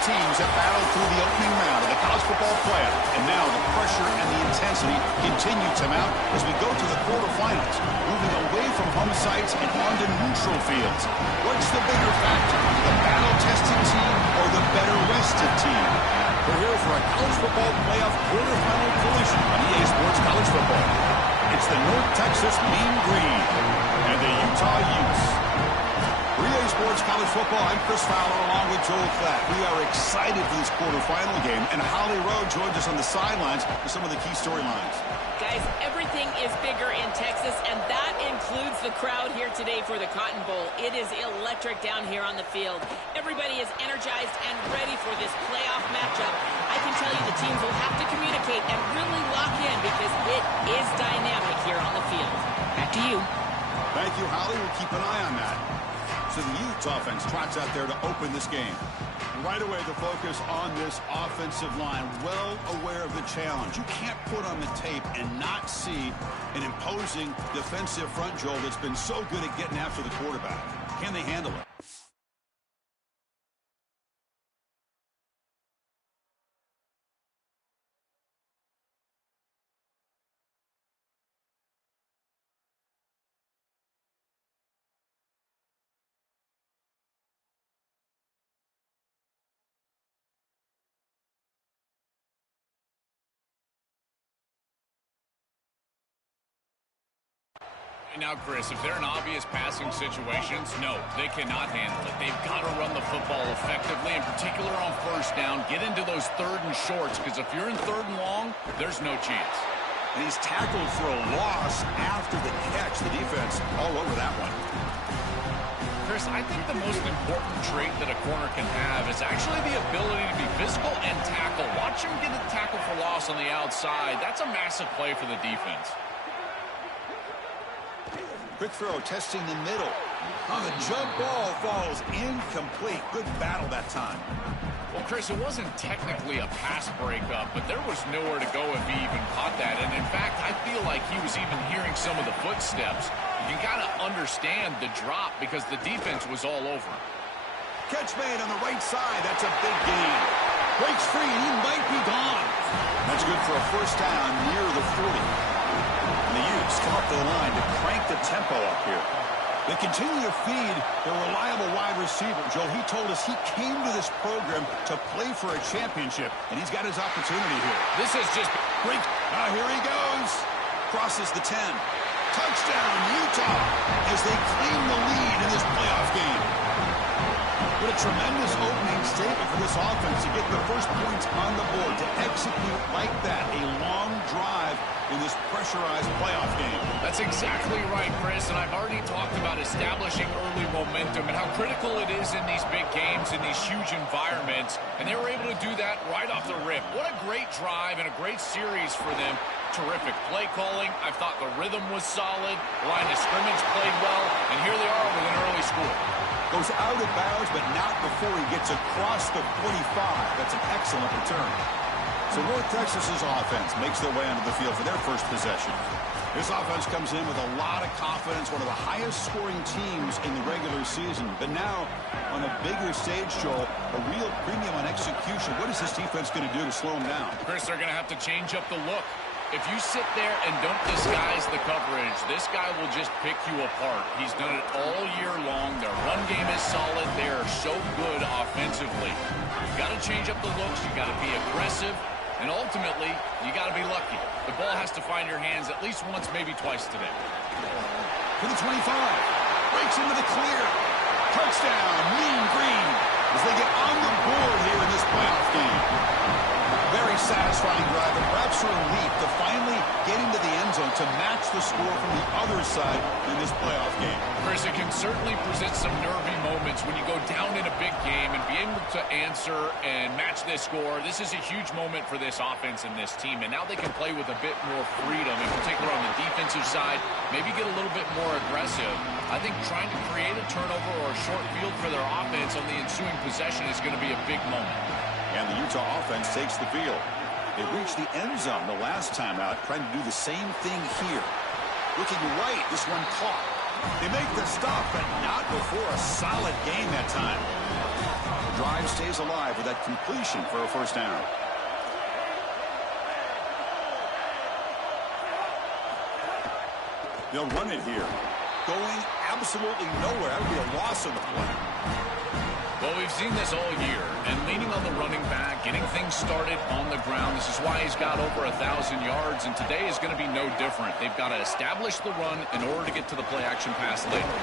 teams have battled through the opening round of the college football playoff, and now the pressure and the intensity continue to mount as we go to the quarterfinals, moving away from home sites and onto neutral fields. What's the bigger factor, the battle-tested team or the better-rested team? We're here for a college football playoff quarterfinal collision on EA Sports College Football. It's the North Texas Mean Green and the Utah Utes. For EA Sports College Football, I'm Chris Fowler along with Joel Klatt. We are excited for this quarterfinal game, and Holly Rowe joins us on the sidelines for some of the key storylines. Guys, everything is bigger in Texas, and that includes the crowd here today for the Cotton Bowl. It is electric down here on the field. Everybody is energized and ready for this playoff matchup. I can tell you the teams will have to communicate and really lock in because it is dynamic here on the field. Back to you. Thank you, Holly. We'll keep an eye on that. So the Utes offense trots out there to open this game. Right away, the focus on this offensive line, well aware of the challenge. You can't put on the tape and not see an imposing defensive front, Joel, that's been so good at getting after the quarterback. Can they handle it? Now, Chris, if they're in obvious passing situations, no, they cannot handle it. They've got to run the football effectively, in particular on first down, get into those third and shorts, because if you're in third and long, there's no chance. And he's tackled for a loss after the catch. The defense all over that one. Chris, I think the most important trait that a corner can have is actually the ability to be physical and tackle. Watch him get a tackle for loss on the outside. That's a massive play for the defense. Quick throw, testing the middle. On the jump ball falls incomplete. Good battle that time. Well, Chris, it wasn't technically a pass breakup, but there was nowhere to go if he even caught that. And in fact, I feel like he was even hearing some of the footsteps. You got to understand the drop because the defense was all over. Catch made on the right side. That's a big gain. Breaks free, and he might be gone. That's good for a first down near the 40. And the Utes come up to the line to crank the tempo up here. They continue to feed their reliable wide receiver. Joe, he told us he came to this program to play for a championship, and he's got his opportunity here. This is just great. Here he goes. Crosses the 10. Touchdown, Utah, as they claim the lead in this playoff game. What a tremendous opening statement for this offense to get the first points on the board, to execute like that, a long drive in this pressurized playoff game. That's exactly right, Chris, and I've already talked about establishing early momentum and how critical it is in these big games, in these huge environments, and they were able to do that right off the rip. What a great drive and a great series for them. Terrific play calling. I thought the rhythm was solid. Line of scrimmage played well, and here they are with an early score. Goes out of bounds, but not before he gets across the 45. That's an excellent return. So North Texas's offense makes their way onto the field for their first possession. This offense comes in with a lot of confidence, one of the highest scoring teams in the regular season. But now, on a bigger stage, Joel, a real premium on execution. What is this defense going to do to slow them down? Chris, they're going to have to change up the look. If you sit there and don't disguise the coverage, this guy will just pick you apart. He's done it all year long. Their run game is solid. They are so good offensively. You've got to change up the looks. You've got to be aggressive. And ultimately, you got to be lucky. The ball has to find your hands at least once, maybe twice today. For the 25. Breaks into the clear. Touchdown, Mean Green, as they get on the board here in this playoff game. Very satisfying drive, and perhaps a relief to finally get into the end zone to match the score from the other side in this playoff game. Chris, it can certainly present some nervy moments when you go down in a big game and be able to answer and match this score. This is a huge moment for this offense and this team, and now they can play with a bit more freedom, in particular on the defensive side, maybe get a little bit more aggressive. I think trying to create a turnover or a short field for their offense on the ensuing possession is going to be a big moment. And the Utah offense takes the field. They reached the end zone the last time out, trying to do the same thing here. Looking right, this one caught. They make the stop, but not before a solid gain that time. drive stays alive with that completion for a first down. They'll run it here. Going absolutely nowhere. That would be a loss of the play. Well, we've seen this all year, and leaning on the running back, getting things started on the ground. This is why he's got over 1,000 yards, and today is going to be no different. They've got to establish the run in order to get to the play-action pass later.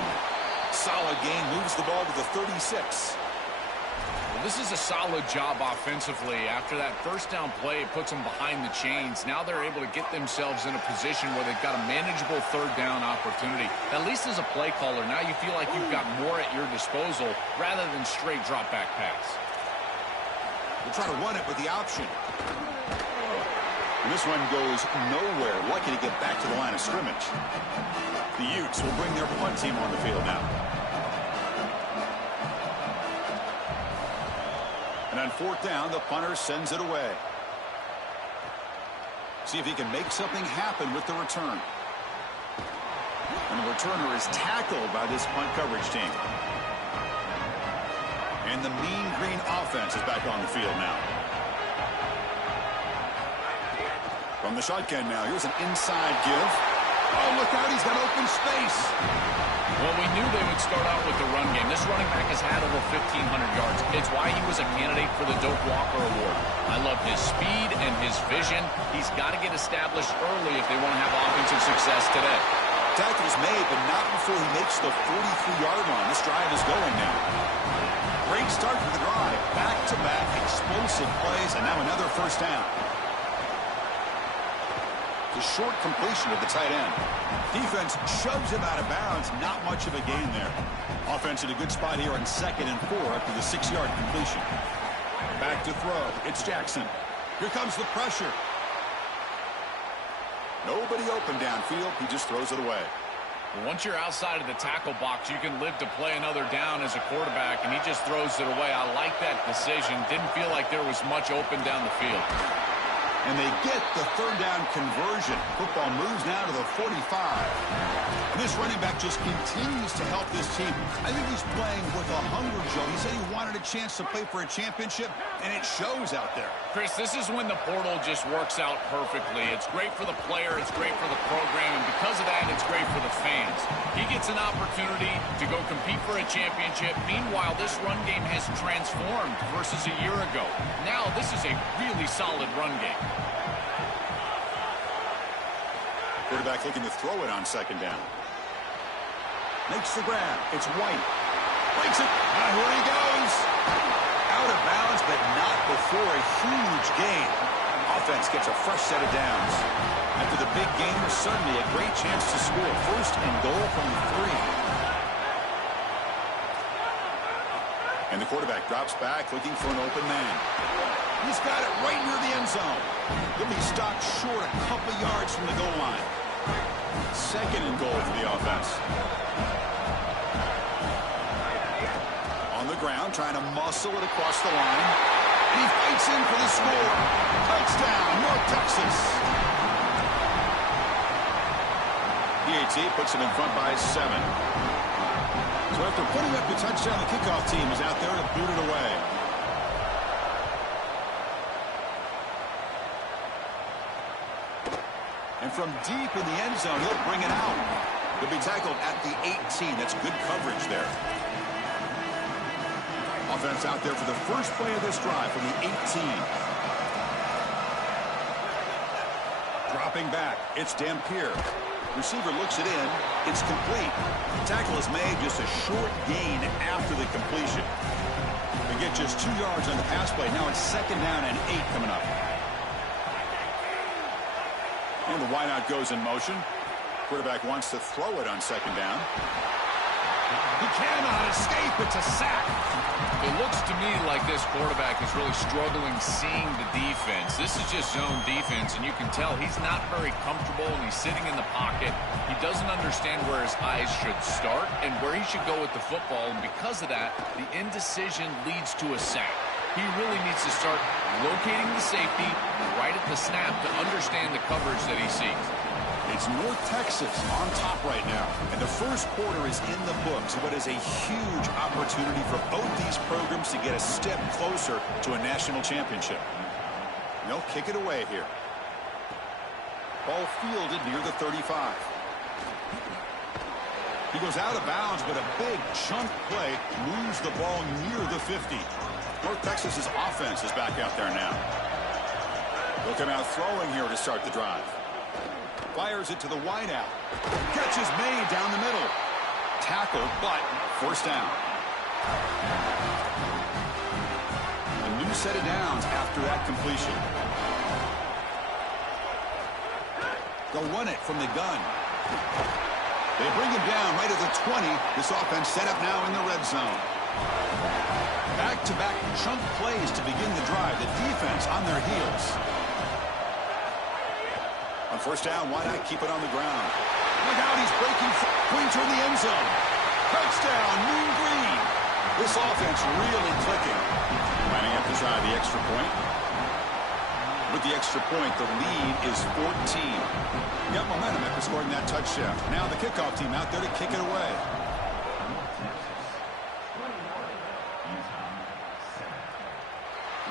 Solid gain, moves the ball to the 36. Well, this is a solid job offensively. After that first down play, it puts them behind the chains. Now they're able to get themselves in a position where they've got a manageable third down opportunity. At least as a play caller, now you feel like you've got more at your disposal rather than straight drop back pass. We'll try to run it with the option. And this one goes nowhere. Lucky to get back to the line of scrimmage. The Utes will bring their punt team on the field now. And on fourth down, the punter sends it away. See if he can make something happen with the return. And the returner is tackled by this punt coverage team. And the mean green offense is back on the field now. From the shotgun now, here's an inside give. Oh, look out, he's got open space. Well, we knew they would start out with the run game. This running back has had over 1,500 yards. It's why he was a candidate for the Doak Walker Award. I love his speed and his vision. He's got to get established early if they want to have offensive success today. Tackle's made, but not before he makes the 43-yard line. This drive is going now. Great start for the drive. Back-to-back explosive plays, and now another first down. The short completion of the tight end. Defense shoves him out of bounds. Not much of a gain there. Offense in a good spot here on 2nd and 4 after the 6-yard completion. Back to throw. It's Jackson. Here comes the pressure. Nobody open downfield. He just throws it away. Once you're outside of the tackle box, you can live to play another down as a quarterback, and he just throws it away. I like that decision. Didn't feel like there was much open down the field. And they get the third down conversion. Football moves now to the 45. And this running back just continues to help this team. I think he's playing with a hunger, Joe. He said he wanted a chance to play for a championship, and it shows out there. Chris, this is when the portal just works out perfectly. It's great for the player. It's great for the program. And because of that, it's great for the fans. He gets an opportunity to go compete for a championship. Meanwhile, this run game has transformed versus a year ago. Now, this is a really solid run game. Quarterback looking to throw it on 2nd down. Makes the grab. It's White. Breaks it. Here he goes. Out of bounds, but not before a huge gain. Offense gets a fresh set of downs. After the big gainer, certainly a great chance to score. 1st and goal from the 3. And the quarterback drops back looking for an open man. He's got it right near the end zone. He'll be stopped short a couple yards from the goal line. 2nd and goal for the offense. On the ground, trying to muscle it across the line. And he fights in for the score. Touchdown, North Texas. PAT puts him in front by 7. So after putting up the touchdown, the kickoff team is out there to boot it away. And from deep in the end zone, he'll bring it out. He'll be tackled at the 18. That's good coverage there. Offense out there for the first play of this drive from the 18. Dropping back, it's Dampier. Receiver looks it in. It's complete. The tackle is made, just a short gain after the completion. They get just 2 yards on the pass play. Now it's 2nd down and 8 coming up. And the wideout goes in motion. Quarterback wants to throw it on 2nd down. He cannot escape. It's a sack. It looks to me like this quarterback is really struggling seeing the defense. This is just zone defense, and you can tell he's not very comfortable, and he's sitting in the pocket. He doesn't understand where his eyes should start and where he should go with the football, and because of that, the indecision leads to a sack. He really needs to start locating the safety right at the snap to understand the coverage that he sees. It's North Texas on top right now. And the first quarter is in the books. What is a huge opportunity for both these programs to get a step closer to a national championship. And they'll kick it away here. Ball fielded near the 35. He goes out of bounds, but a big chunk play moves the ball near the 50. North Texas's offense is back out there now. They'll come out throwing here to start the drive. Fires it to the wideout. Catch is made down the middle. Tackle, but first down. A new set of downs after that completion. They'll run it from the gun. They bring him down right at the 20. This offense set up now in the red zone. Back-to-back chunk plays to begin the drive. The defense on their heels. On first down, why not keep it on the ground? Look out, he's breaking free toward the end zone. Touchdown, Moon Green. This offense really clicking. Lining up to try the extra point. With the extra point, the lead is 14. Got momentum after scoring that touchdown. Now the kickoff team out there to kick it away.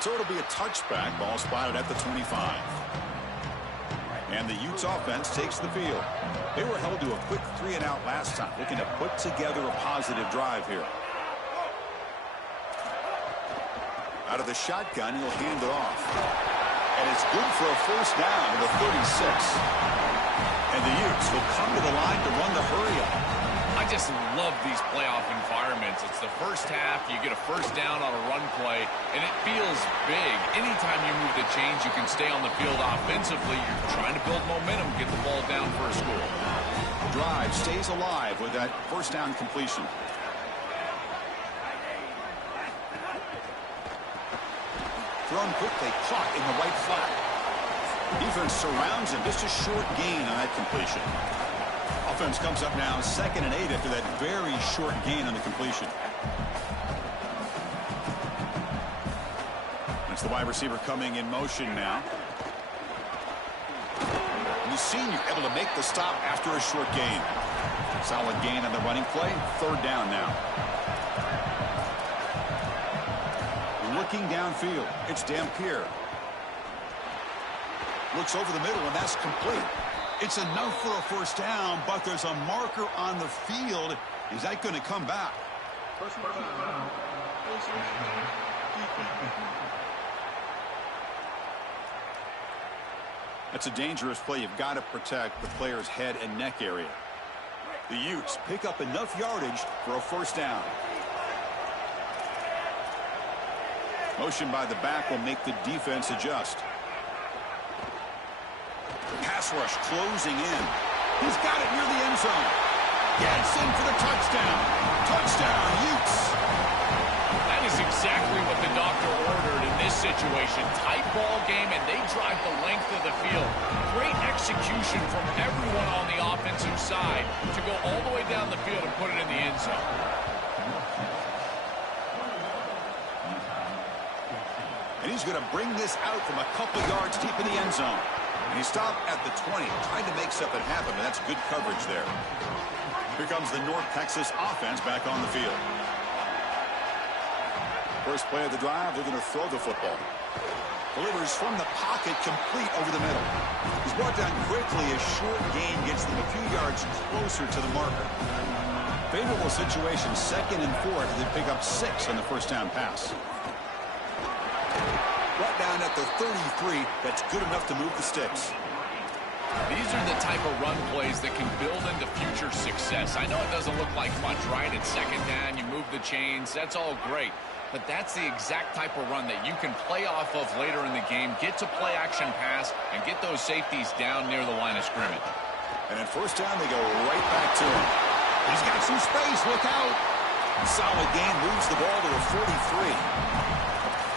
So it'll be a touchback. Ball spotted at the 25. And the Utes offense takes the field. They were held to a quick 3-and-out last time, looking to put together a positive drive here. Out of the shotgun, he'll hand it off. And it's good for a first down to the 36. And the Utes will come to the line to run the hurry-up. I just love these playoff environments. It's the first half. You get a first down on a run play, and it feels big. Anytime you move the chains, you can stay on the field offensively. You're trying to build momentum, get the ball down for a score. Drive stays alive with that first down completion. Thrown quickly, caught in the right flat. Defense surrounds him. Just a short gain on that completion. Offense comes up now 2nd and 8 after that very short gain on the completion. That's the wide receiver coming in motion now. And the senior able to make the stop after a short gain. Solid gain on the running play. 3rd down now. Looking downfield, it's Dampier. Looks over the middle, and that's complete. It's enough for a first down, but there's a marker on the field. Is that going to come back? That's a dangerous play. You've got to protect the player's head and neck area. The Utes pick up enough yardage for a first down. Motion by the back will make the defense adjust. Pass rush closing in. He's got it near the end zone. Gets in for the touchdown. Touchdown, Utes. That is exactly what the doctor ordered in this situation. Tight ball game, and they drive the length of the field. Great execution from everyone on the offensive side to go all the way down the field and put it in the end zone. And he's going to bring this out from a couple yards deep in the end zone. And he stopped at the 20, trying to make something happen, but that's good coverage there. Here comes the North Texas offense back on the field. First play of the drive, they're going to throw the football. Delivers from the pocket, complete over the middle. He's brought down quickly. A short gain gets them a few yards closer to the marker. Favorable situation, 2nd and 4, as they pick up 6 on the first down pass. Brought down at the 33. That's good enough to move the sticks. These are the type of run plays that can build into future success. I know it doesn't look like much, right? It's 2nd down, you move the chains, that's all great. But that's the exact type of run that you can play off of later in the game, get to play action pass, and get those safeties down near the line of scrimmage. And at first down, they go right back to him. He's got some space, look out. Solid gain, moves the ball to the 43.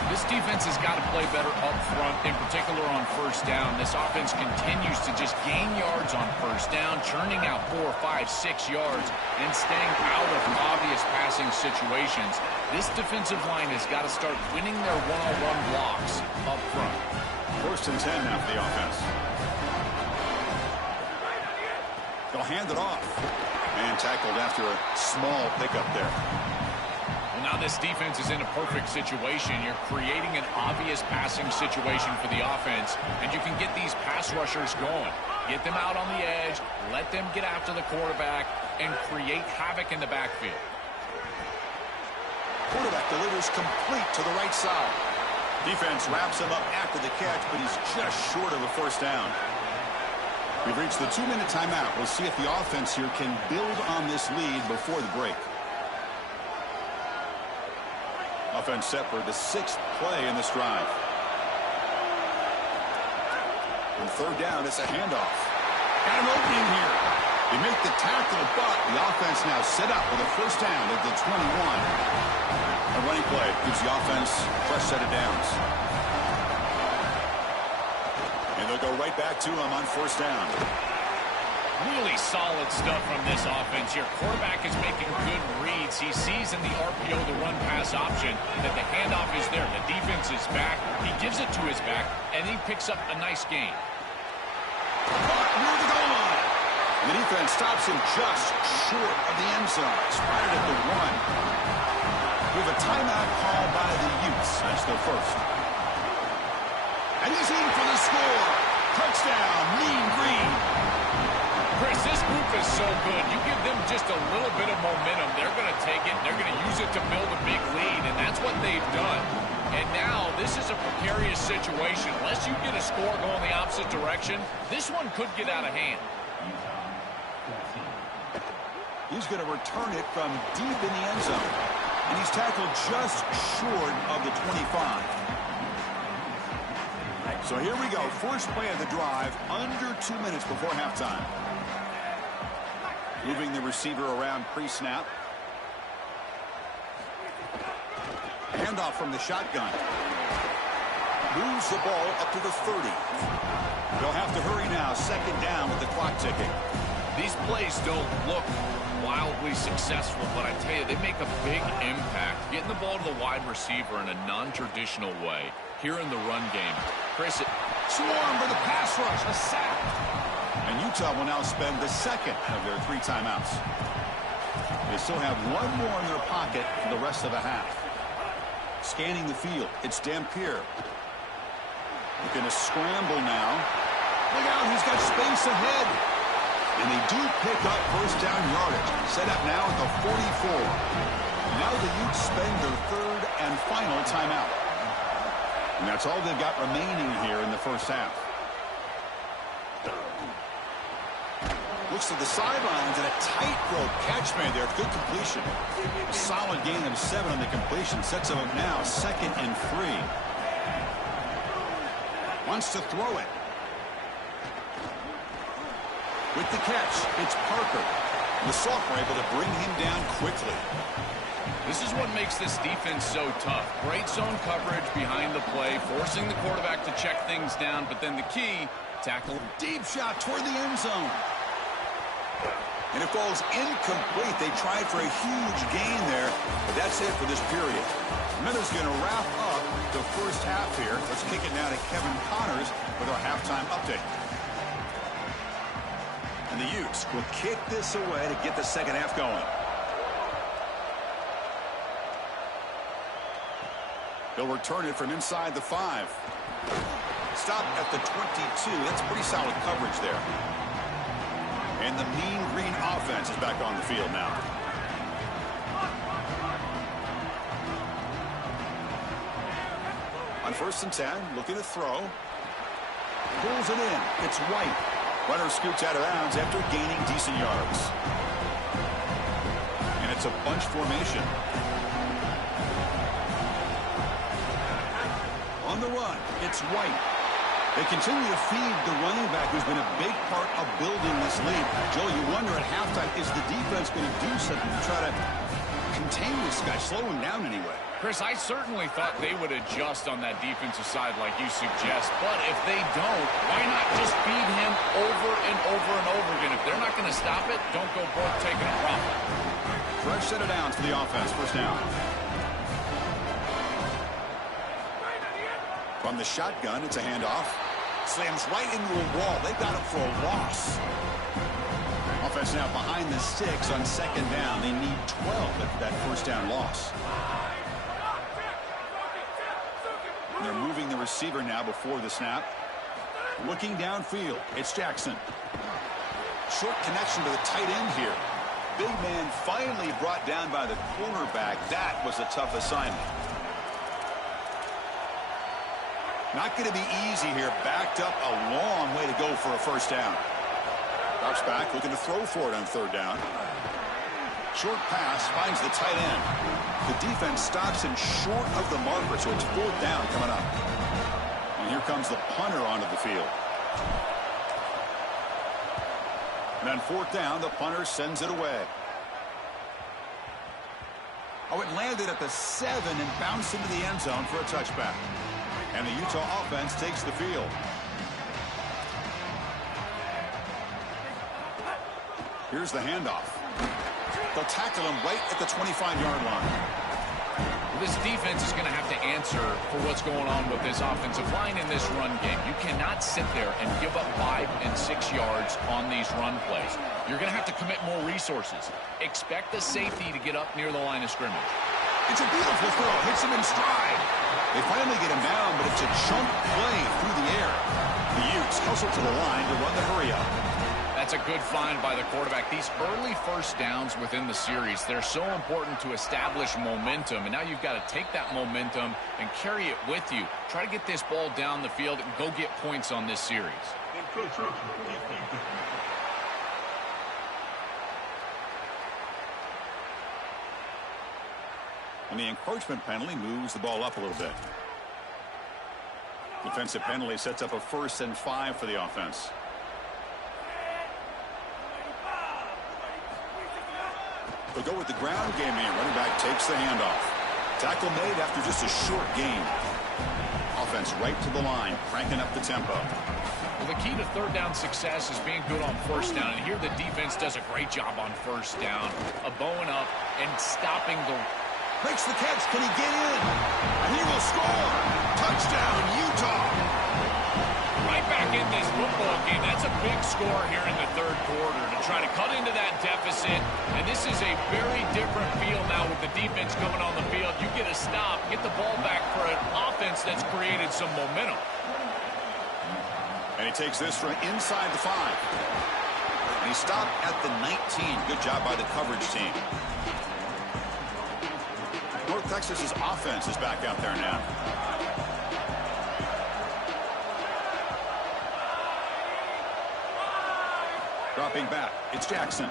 This defense has got to play better up front, in particular on first down. This offense continues to just gain yards on first down, churning out 4, 5, 6 yards, and staying out of obvious passing situations. This defensive line has got to start winning their one-on-one blocks up front. 1st and 10 now for the offense. They'll hand it off. And tackled after a small pickup there. Well, now this defense is in a perfect situation. You're creating an obvious passing situation for the offense, and you can get these pass rushers going. Get them out on the edge, let them get after the quarterback, and create havoc in the backfield. Quarterback delivers complete to the right side. Defense wraps him up after the catch, but he's just short of a first down. We've reached the 2-minute timeout. We'll see if the offense here can build on this lead before the break. Offense set for the 6th play in this drive. On third down, it's a handoff. Got an opening here. They make the tackle, but the offense now set up with a first down at the 21. A running play gives the offense a fresh set of downs. And they'll go right back to him on first down. Really solid stuff from this offense here. Quarterback is making good reads. He sees in the RPO the run-pass option that the handoff is there. The defense is back. He gives it to his back, and he picks up a nice gain. Caught near the goal line. And the defense stops him just short of the end zone. Spotted at the 1. We have a timeout call by the Utes. That's their first. And he's in for the score. Touchdown, Mean Green. Chris, this group is so good. You give them just a little bit of momentum, they're going to take it, and they're going to use it to build a big lead, and that's what they've done. And now this is a precarious situation. Unless you get a score going the opposite direction, this one could get out of hand. He's going to return it from deep in the end zone. And he's tackled just short of the 25. So here we go. First play of the drive, under 2 minutes before halftime. Moving the receiver around pre-snap. Handoff from the shotgun. Moves the ball up to the 30. They'll have to hurry now. Second down with the clock ticking. These plays don't look wildly successful, but I tell you, they make a big impact. Getting the ball to the wide receiver in a non-traditional way here in the run game. Chris, swarm for the pass rush, a sack. And Utah will now spend the second of their 3 timeouts. They still have 1 more in their pocket for the rest of the half. Scanning the field, it's Dampier. Looking to scramble now. Look out, he's got space ahead. And they do pick up first down yardage. Set up now at the 44. Now the Utes spend their 3rd and final timeout. And that's all they've got remaining here in the first half. Looks to the sidelines and a tightrope catch made there. Good completion. A solid gain of 7 on the completion. Sets them up now 2nd and 3. Wants to throw it. With the catch, it's Parker. The sophomore able to bring him down quickly. This is what makes this defense so tough. Great zone coverage behind the play, forcing the quarterback to check things down, but then the key, tackle. Deep shot toward the end zone. And it falls incomplete. They tried for a huge gain there, but that's it for this period. Miller's going to wrap up the first half here. Let's kick it now to Kevin Connors with our halftime update. And the Utes will kick this away to get the second half going. They'll return it from inside the 5. Stop at the 22. That's pretty solid coverage there. And the Mean Green offense is back on the field now. On 1st and 10, looking to throw. Pulls it in. It's White. Runner scoots out of bounds after gaining decent yards. And it's a bunch formation. On the run, it's White. They continue to feed the running back, who's been a big part of building this lead. Joe, you wonder at halftime, is the defense going to do something to try to contain this guy, slow him down anyway? Chris, I certainly thought they would adjust on that defensive side like you suggest, but if they don't, why not just feed him over and over and over again? If they're not going to stop it, don't go broke taking a profit. Fresh set of downs for the offense, first down. From the shotgun, it's a handoff. Slams right into a wall. They got him for a loss. Bucks now behind the sticks on second down. They need 12 after that first down loss. And they're moving the receiver now before the snap. Looking downfield, it's Jackson. Short connection to the tight end here. Big man finally brought down by the cornerback. That was a tough assignment. Not going to be easy here. Backed up a long way to go for a first down. Drops back, looking to throw for it on third down. Short pass finds the tight end. The defense stops him short of the marker, so it's fourth down coming up. And here comes the punter onto the field. And on fourth down, the punter sends it away. Oh, it landed at the 7 and bounced into the end zone for a touchback. And the Utah offense takes the field. Here's the handoff. They'll tackle him right at the 25-yard line. This defense is going to have to answer for what's going on with this offensive line in this run game. You cannot sit there and give up 5 and 6 yards on these run plays. You're going to have to commit more resources. Expect the safety to get up near the line of scrimmage. It's a beautiful throw. Hits him in stride. They finally get him down, but it's a chunk play through the air. The Utes hustle to the line to run the hurry up. That's a good find by the quarterback. These early first downs within the series, they're so important to establish momentum. And now you've got to take that momentum and carry it with you. Try to get this ball down the field and go get points on this series. And the encroachment penalty moves the ball up a little bit. Defensive penalty sets up a 1st and 5 for the offense. They'll go with the ground game here. Running back takes the handoff. Tackle made after just a short gain. Offense right to the line, cranking up the tempo. Well, the key to third down success is being good on first down. And here the defense does a great job on first down, bowing up and stopping the... Makes the catch. Can he get in? And he will score. Touchdown, Utah. Right back in this football game. That's a big score here in the third quarter to try to cut into that deficit. And this is a very different feel now with the defense coming on the field. You get a stop, get the ball back for an offense that's created some momentum. And he takes this from inside the 5. And he stopped at the 19. Good job by the coverage team. North Texas's offense is back out there now. Dropping back, it's Jackson.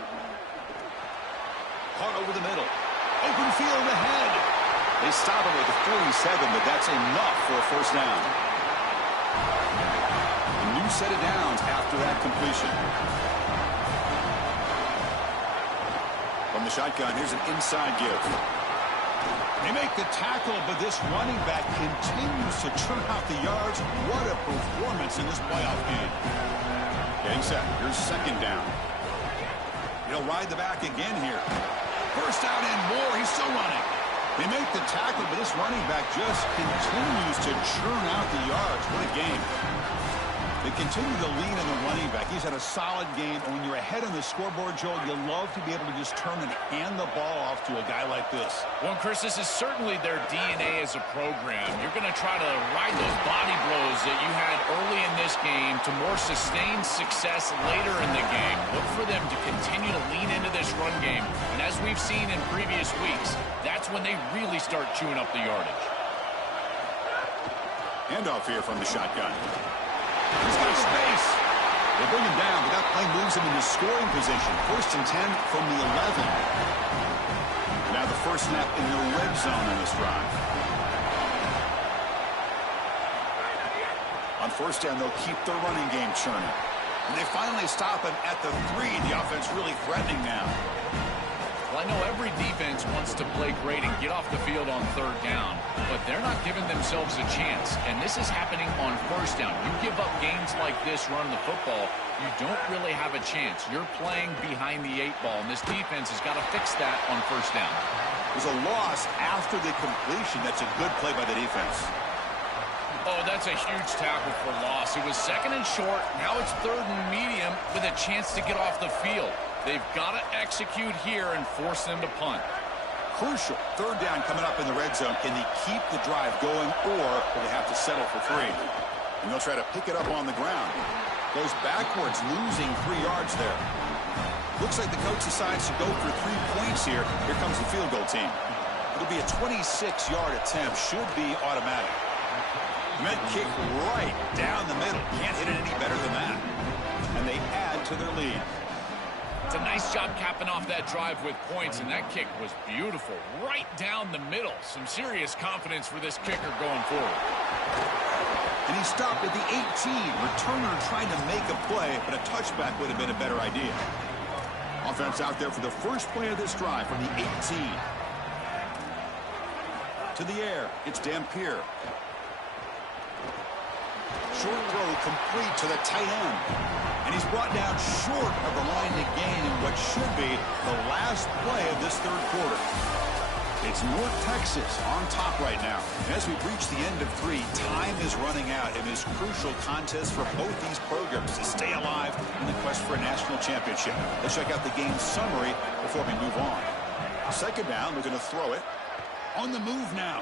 Caught over the middle. Open field ahead. They stop him with a 47, but that's enough for a first down. A new set of downs after that completion. From the shotgun, here's an inside give. They make the tackle, but this running back continues to churn out the yards. What a performance in this playoff game. Getting set. Here's second down. He'll ride the back again here. First down and more. He's still running. They make the tackle, but this running back just continues to churn out the yards. What a game. They continue to lean on the running back. He's had a solid game. And when you're ahead on the scoreboard, Joel, you love to be able to just turn and hand the ball off to a guy like this. Well, Chris, this is certainly their DNA as a program. You're going to try to ride those body blows that you had early in this game to more sustained success later in the game. Look for them to continue to lean into this run game. And as we've seen in previous weeks, that's when they really start chewing up the yardage. Handoff here from the shotgun. He's got space. They bring him down, but that play moves him into scoring position. 1st and 10 from the 11. Now the first snap in the red zone in this drive. On first down, they'll keep their running game churning. And they finally stop him at the 3. The offense really threatening now. Well, I know every defense wants to play great and get off the field on third down, but they're not giving themselves a chance, and this is happening on first down. You give up games like this running the football, you don't really have a chance. You're playing behind the 8 ball, and this defense has got to fix that on first down. There's a loss after the completion. That's a good play by the defense. Oh, that's a huge tackle for loss. It was 2nd and short. Now it's 3rd and medium with a chance to get off the field. They've got to execute here and force them to punt. Crucial. Third down coming up in the red zone. Can they keep the drive going, or will they have to settle for 3? And they'll try to pick it up on the ground. Goes backwards, losing 3 yards there. Looks like the coach decides to go for 3 points here. Here comes the field goal team. It'll be a 26-yard attempt. Should be automatic. Meant kick right down the middle. Can't hit it any better than that. And they add to their lead. It's a nice job capping off that drive with points, and that kick was beautiful. Right down the middle. Some serious confidence for this kicker going forward. And he stopped at the 18. Returner trying to make a play, but a touchback would have been a better idea. Offense out there for the first play of this drive from the 18. To the air. It's Dampier. Short throw complete to the tight end. And he's brought down short of the line to gain in what should be the last play of this third quarter. It's North Texas on top right now. As we've reached the end of 3, time is running out in this crucial contest for both these programs to stay alive in the quest for a national championship. Let's check out the game summary before we move on. Second down, we're going to throw it. On the move now.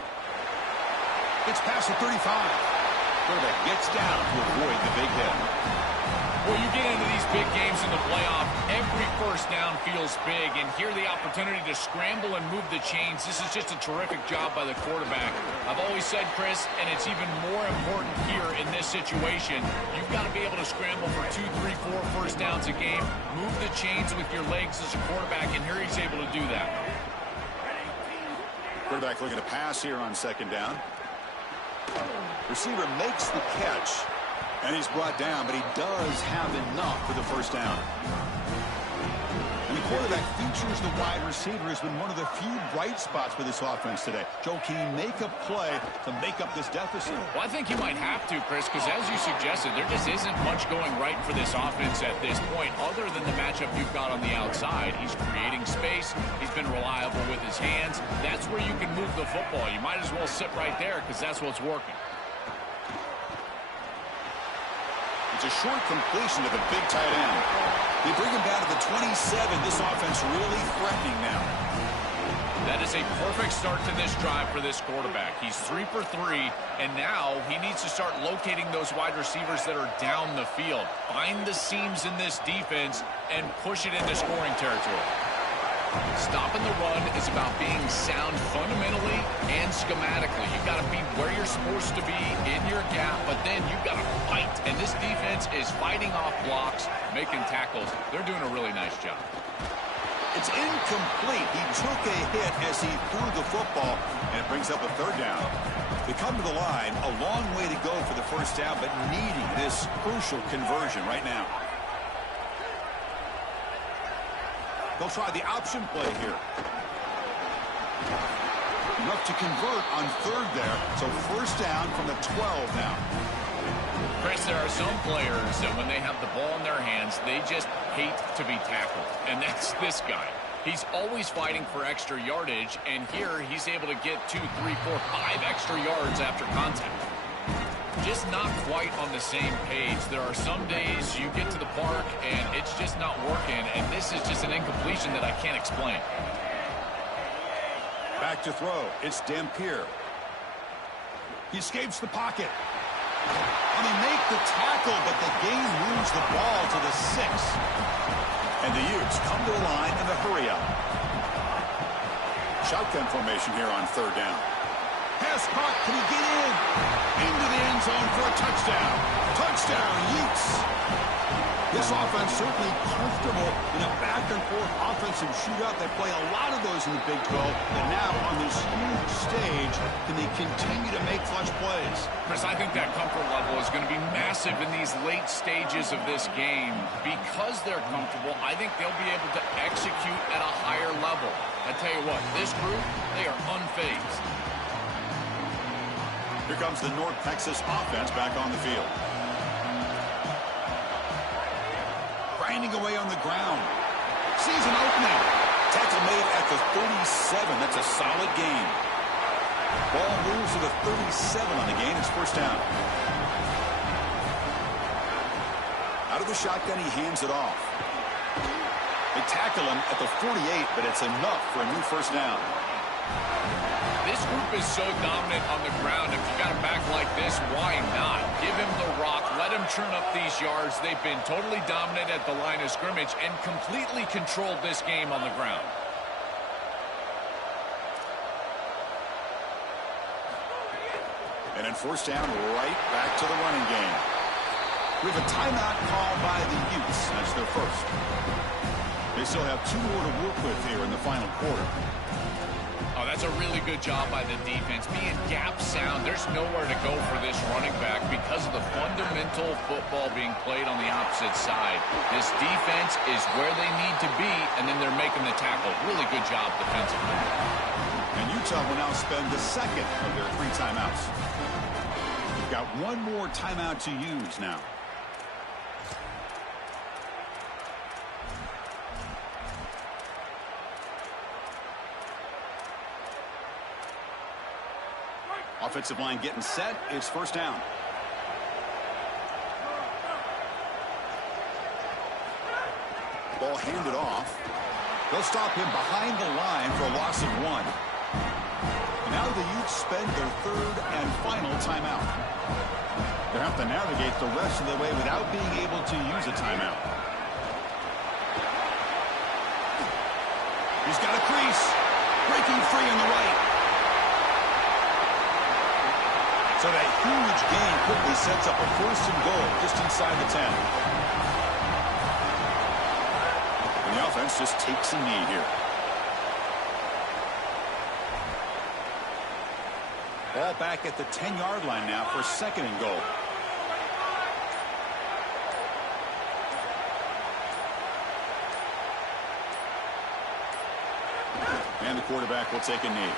It's past the 35. Quarterback gets down to avoid the big hit. Well, you get into these big games in the playoff, every first down feels big, and here the opportunity to scramble and move the chains. This is just a terrific job by the quarterback. I've always said, Chris, and it's even more important here in this situation, you've got to be able to scramble for 2, 3, 4 first downs a game, move the chains with your legs as a quarterback, and here he's able to do that. Quarterback looking to pass here on second down. Receiver makes the catch. And he's brought down, but he does have enough for the first down. And the quarterback features the wide receiver has been one of the few bright spots for this offense today. Joe, can he make a play to make up this deficit? Well, I think he might have to, Chris, because as you suggested, there just isn't much going right for this offense at this point other than the matchup you've got on the outside. He's creating space. He's been reliable with his hands. That's where you can move the football. You might as well sit right there because that's what's working. It's a short completion to the big tight end. They bring him down to the 27. This offense really threatening now. That is a perfect start to this drive for this quarterback. He's 3 for 3, and now he needs to start locating those wide receivers that are down the field. Find the seams in this defense and push it into scoring territory. Stopping the run is about being sound fundamentally and schematically. You've got to be where you're supposed to be in your gap, but then you've got to fight. And this defense is fighting off blocks, making tackles. They're doing a really nice job. It's incomplete. He took a hit as he threw the football, and it brings up a third down. They come to the line, a long way to go for the first down, but needing this crucial conversion right now. They'll try the option play here. Enough to convert on third there. So first down from the 12 now. Chris, there are some players that when they have the ball in their hands, they just hate to be tackled. And that's this guy. He's always fighting for extra yardage, and here he's able to get 2, 3, 4, 5 extra yards after contact. Just not quite on the same page. There are some days you get to the park and it's just not working, and this is just an incompletion that I can't explain. Back to throw. It's Dampier. He escapes the pocket. And they make the tackle, but the game moves the ball to the 6. And the Utes come to the line in the hurry up. Shotgun formation here on third down. Pass caught. Can he get in? Into the end zone for a touchdown. Touchdown, Utes. This offense certainly comfortable in a back-and-forth offensive shootout. They play a lot of those in the Big 12. But now on this huge stage, can they continue to make clutch plays? Chris, I think that comfort level is going to be massive in these late stages of this game. Because they're comfortable, I think they'll be able to execute at a higher level. I tell you what, this group, they are unfazed. Here comes the North Texas offense back on the field. Grinding away on the ground. Sees an opening. Tackle made at the 37. That's a solid gain. Ball moves to the 37 on the gain. It's first down. Out of the shotgun, he hands it off. They tackle tackle him at the 48, but it's enough for a new first down. This group is so dominant on the ground. If you got a back like this, why not? Give him the rock. Let him churn up these yards. They've been totally dominant at the line of scrimmage and completely controlled this game on the ground. And then first down, right back to the running game. We have a timeout called by the Utes. That's their first. They still have 2 more to work with here in the final quarter. Oh, that's a really good job by the defense. Being gap sound, there's nowhere to go for this running back because of the fundamental football being played on the opposite side. This defense is where they need to be, and then they're making the tackle. Really good job defensively. And Utah will now spend the second of their 3 timeouts. We've got 1 more timeout to use now. Offensive line getting set. It's first down. Ball handed off. They'll stop him behind the line for a loss of 1. Now the Utes spend their 3rd and final timeout. They'll have to navigate the rest of the way without being able to use a timeout. He's got a crease. Breaking free on the right. So that huge gain quickly sets up a 1st and goal just inside the 10. And the offense just takes a knee here. Ball back at the 10-yard line now for 2nd and goal. And the quarterback will take a knee.